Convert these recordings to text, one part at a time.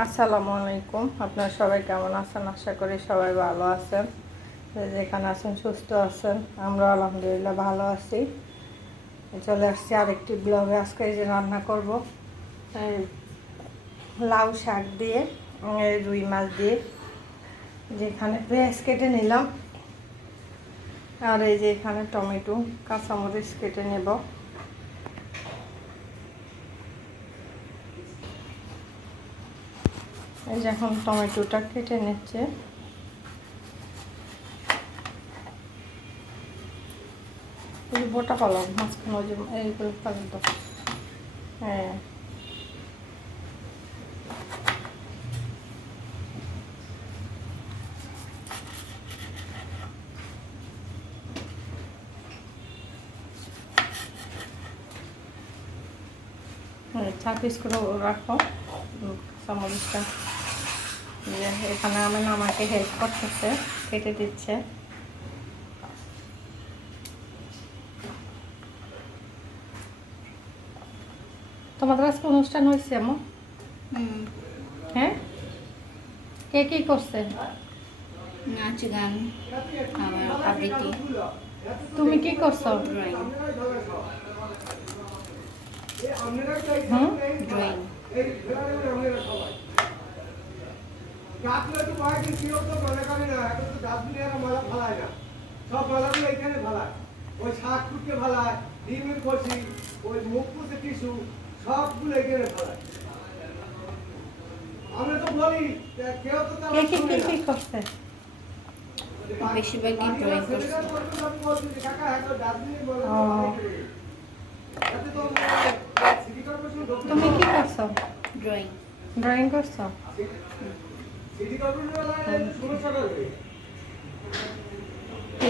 আসসালামু আলাইকুম। আপনারা সবাই কেমন আছেন? আশা করি সবাই ভালো আছেন। যেখানে আছেন, সুস্থ আছেন। আমরা আলহামদুলিল্লাহ ভালো আছি। চলে আসছি আরেকটি ব্লগে। আজকে এই যে রান্না করব। লাউ শাক দিয়ে রুই মাছ দিয়ে। যেখানে পেঁয়াজ কেটে নিলাম। আর এই যে এখানে টমেটো, কাঁচামরিচ কেটে নেব। এই যে এখন টমেটোটা কেটে নিচ্ছে। এই বোটা পালাম মাঝখানে ওই যে এইগুলো পালাম তো। হ্যাঁ। চা পিস করে রাখো চামচটা। যে এখানে আমার আমাকে হেল্প করতেছে কেটে দিচ্ছে। তোমাদের আজকে অনুষ্ঠান হয়েছে এমন হ্যাঁ? কে কি করছে? নাচ গান আমার আবৃত্তি। তুমি কি করছ? ড্রয়িং হুম? ড্রয়িং গাছগুলো তো কয়েকদিন ছিল তো মনে করি না এখন তো ডাস্টবিনে আর ময়লা ফেলায় না। সব ময়লাগুলো এখানে ফেলায়। ওই শাক ফুটকে ফেলায় ডিমের কষি ওই মুখ পুষে টিসু সবগুলো এখানে ফেলায়। আমরা তো বলি কেউ তো তার কে কি শুনে কি না। কি করছে? বেশিরভাগই drawing করছে। তুমি কি করছ? ড্রয়িং। ড্রয়িং করছ?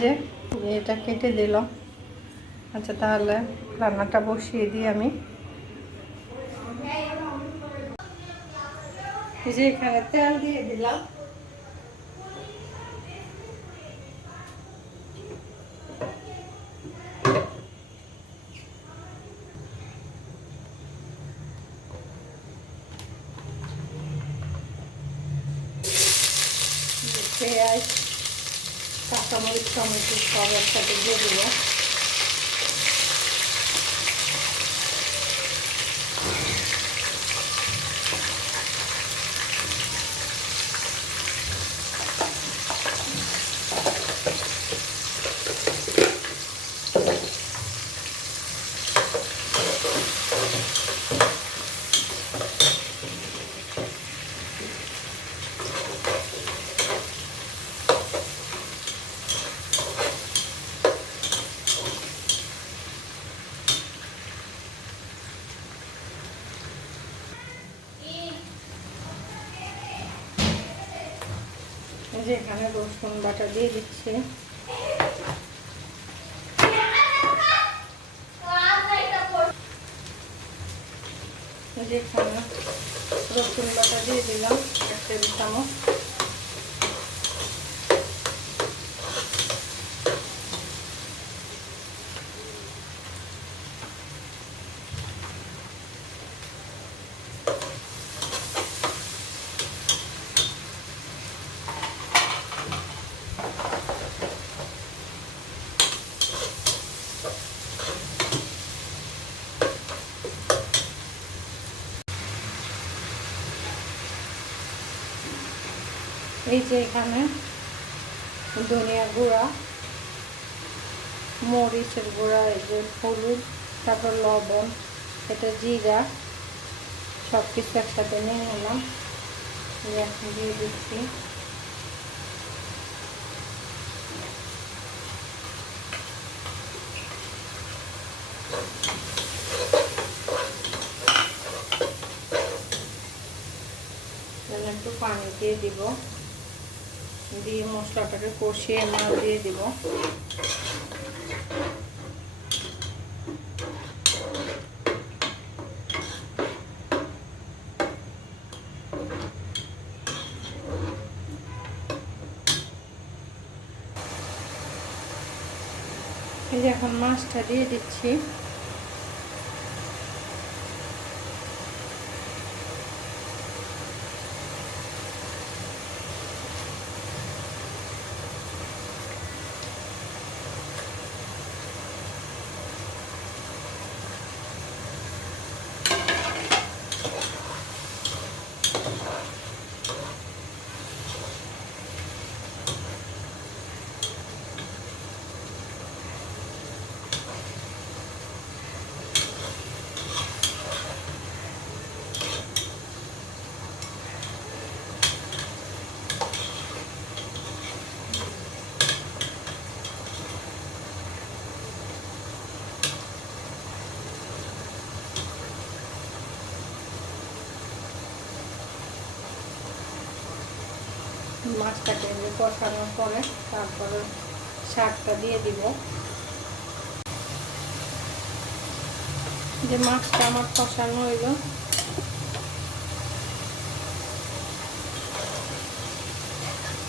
যে এটা কেটে দিল। আচ্ছা তাহলে রান্নাটা বসিয়ে দিই আমি। এখানে তেল দিয়ে দিলাম। পেঁয়াজ কাঁচামরিচ টমেটো সব একসাথে দিয়ে দেবো এই যে এখানে রসুন বাটা দিয়ে দিচ্ছে। রসুন বাটা দিয়ে দিলাম এক টেবিল চামচ। এই যে এখানে ধনিয়া গুঁড়া, মরিচের গুঁড়া, এই যে হলুদ, তারপর লবণ, এটা জিরা সব কিছু একসাথে নিয়ে নিলাম। এখন দিয়ে দিচ্ছি। একটু পানি দিয়ে দিব। দিয়ে মশলাটাকে কষিয়ে মাছ দিয়ে দিব। এই যে এখন মাছটা দিয়ে দিচ্ছি। মাছটাকে কষানোর পরে তারপরে শাকটা দিয়ে দিব। যে মাছটা আমার কষানো হইল।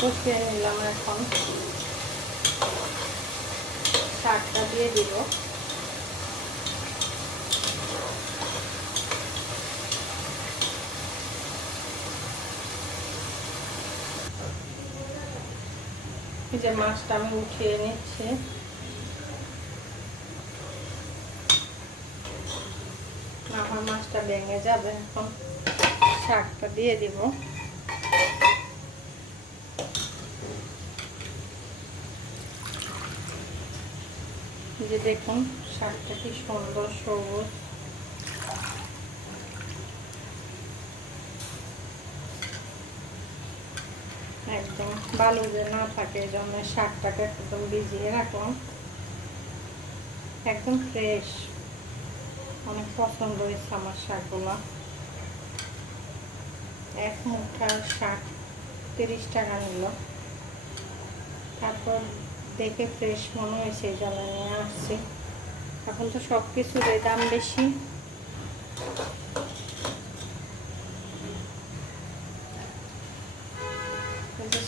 কষিয়ে নিলাম এখন। শাকটা দিয়ে দিব। যে মাছটা আমি উঠিয়ে নিচ্ছি। আমার মাছটা ভেঙে যাবে, এখন শাকটা দিয়ে দিব। যে দেখুন, শাকটা কি সুন্দর সবুজ একদম বালু যে না থাকে, এই জন্য শাকটাকে একদম ভিজিয়ে রাখলাম একদম ফ্রেশ অনেক পছন্দ হয়েছে আমার শাকগুলো। এক মুঠার শাক তিরিশ টাকা নিল। তারপর দেখে ফ্রেশ মনে হয়েছে, এই জন্য নিয়ে আসছি। এখন তো সব কিছুর দাম বেশি।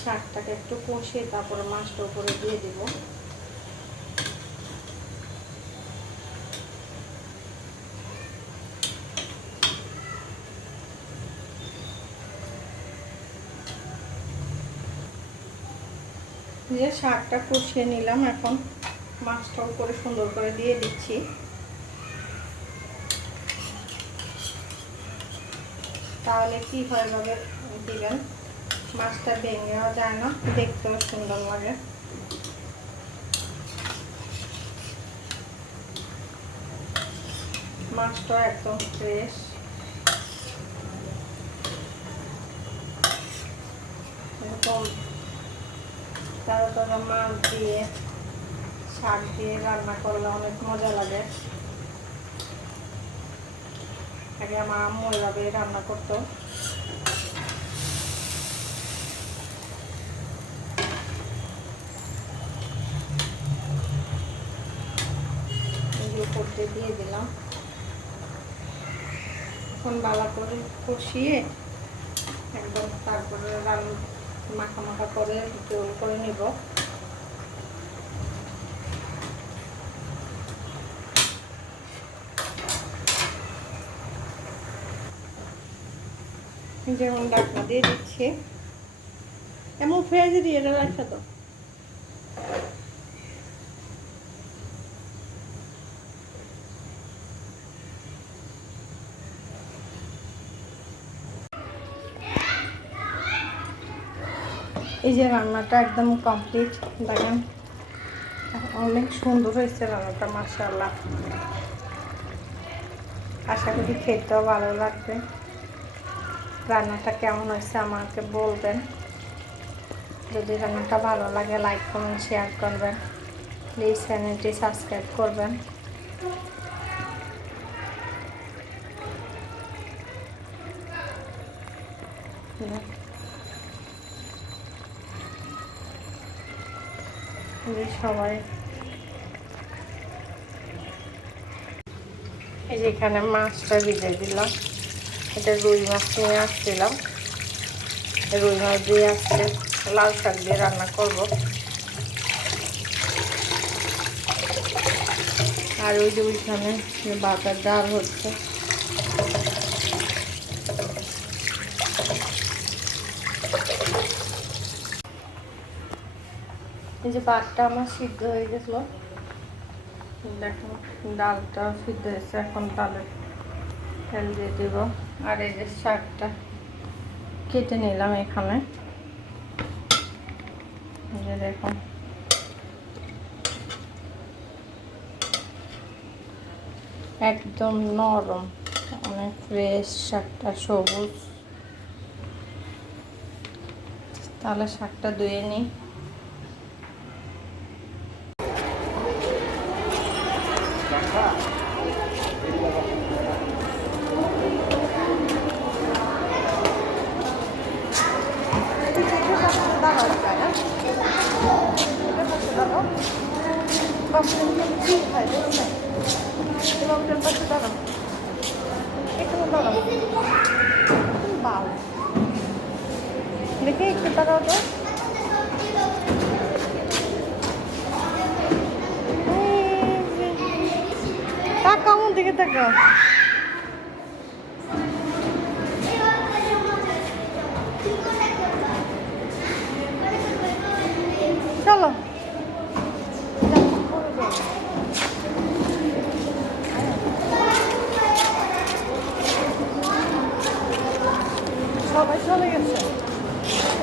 শাকটাকে একটু কষে তারপরে মাছটা উপরে দিয়ে দিব। যে শাকটা কষিয়ে নিলাম, এখন মাছটা উপরে সুন্দর করে দিয়ে দিচ্ছি। তাহলে কি হয় ভাবে দিবেন? মাছটা ভেঙেও যায় না। দেখতেও সুন্দর লাগে। মাছটা একদম ফ্রেশ এরকম তারা তারা মাছ দিয়ে, শাক দিয়ে রান্না করলে অনেক মজা লাগে। আগে আমার আম্মু এভাবে রান্না করতো। উপর দিয়ে দিলাম। এখন বালা করে কষিয়ে একদম তারপরে রান মাখা মাখা করে জোল করে নিব। যেমন ডাকনা দিয়ে দিচ্ছে। এমন ফ্রেজে দিয়ে এটা রাখা তো? এই যে রান্নাটা একদম কমপ্লিট, দেখেন। অনেক সুন্দর হয়েছে রান্নাটা মাসাল্লাহ আশা করি খেতেও ভালো লাগবে। রান্নাটা কেমন হয়েছে আমাকে বলবেন। যদি রান্নাটা ভালো লাগে লাইক কমেন্ট শেয়ার করবেন। প্লিজ চ্যানেলটি সাবস্ক্রাইব করবেন এই সবাই। এই যে এখানে মাছটা ভিজে দিলাম। এটা রুই মাছ নিয়ে আসছিলাম। রুই মাছ দিয়ে আসছে লাল শাক দিয়ে রান্না করব। আর ওই যে ওইখানে বাটার ডাল হচ্ছে। এই যে ভাতটা আমার সিদ্ধ হয়ে গেছিল। দেখো, ডালটা সিদ্ধ হয়েছে, এখন ডালের তেল দিয়ে দিব। আর এই যে শাকটা কেটে নিলাম এখানে। যে দেখুন একদম নরম অনেক ফ্রেশ শাকটা, সবুজ। তাহলে শাকটা ধুয়ে নিই। দেখি একটু দাঁড়াও তো। তাকাও দিকে তাকাও চলো যাও, পরে যাও। সবাই চলে গেছে।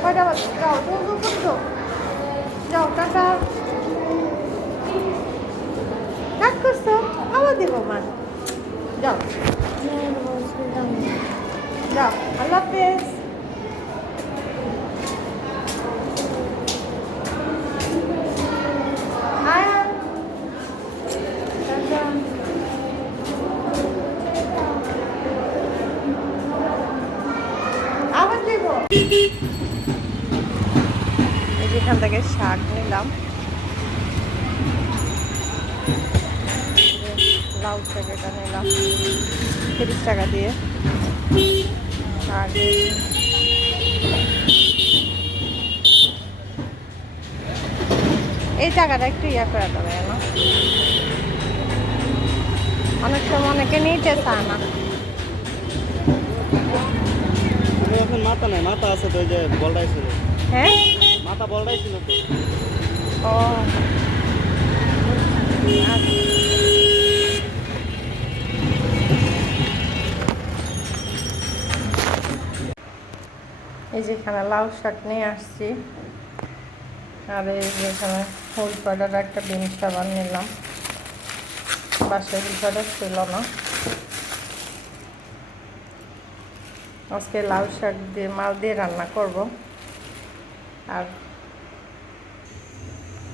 কয়টা বাজে? যাও করছ যাও টাটা। কাজ করছ? আবার দেবো, মা। যাও। যাও, আল্লাহ হাফেজ আয়ান টাটা আবার এই যেখান থেকে শাক নিলাম। লাউ শাক নিলাম, তিরিশ টাকা দিয়ে। আর এই জায়গাটা একটু ইয়ে করে দেবে না অনেক সময় অনেকে নিতে চায় না। এখন মাথা নাই মাথা আছে তো ওই যে বলটাই ছিল। হ্যাঁ? মাথা বলটাই ছিল তো। ও। এই যেখানে লাউ শাক নিয়ে আসছি। আর এই যেখানে ফুল পাউডার একটা বিন সাবান নিলাম। বাসায় ফুল পাউডার ছিল না। আজকে লাউ শাক দিয়ে, মাল দিয়ে রান্না করব। আর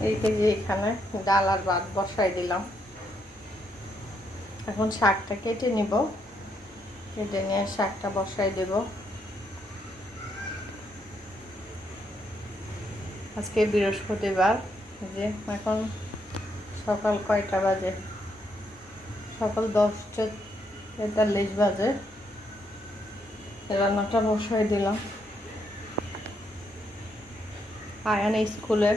এই যে এখানে ডাল আর ভাত বসাই দিলাম। এখন শাকটা কেটে নিব। কেটে নিয়ে শাকটা বসাই দেব। আজকে বৃহস্পতিবার যে এখন সকাল কয়টা বাজে? সকাল দশটা তেতাল্লিশ বাজে। রান্নাটা বসাই দিলাম। আয়ান স্কুলে,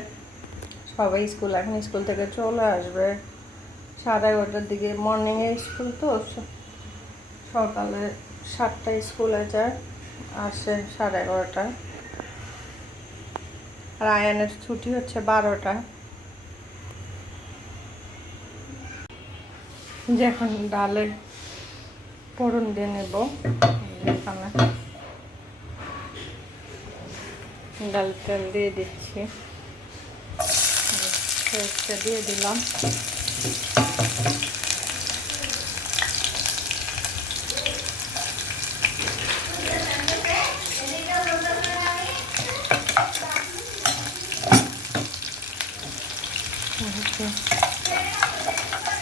সবাই স্কুল, এখন স্কুল থেকে চলে আসবে। সাড়ে এগারোটার দিকে মর্নিংয়ে স্কুল তো সকালে সাতটায় স্কুলে যায়, আসে সাড়ে এগারোটায় আর আয়ানের ছুটি হচ্ছে বারোটা। যে এখন ডালের ফোড়ন দিয়ে নেব। এখানে ডাল তেল দিয়ে দিচ্ছি। পেস্টটা দিয়ে দিলাম।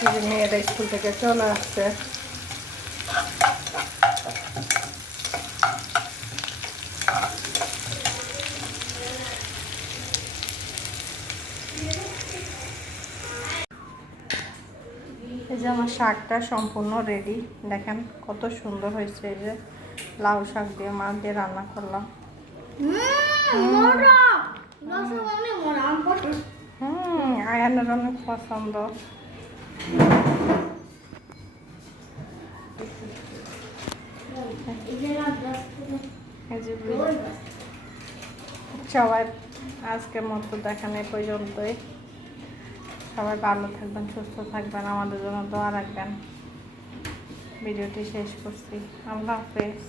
এই যে মেয়েরা স্কুল থেকে চলে আসছে। আমার শাকটা সম্পূর্ণ রেডি দেখেন কত সুন্দর হয়েছে এই যে লাউ শাক দিয়ে মাছ দিয়ে রান্না করলাম। হুম আয়ানের অনেক পছন্দ। সবাই আজকের মতো দেখানো পর্যন্তই। সবাই ভালো থাকবেন সুস্থ থাকবেন আমাদের জন্য দোয়া রাখবেন। ভিডিওটি শেষ করছি। আল্লাহ হাফেজ।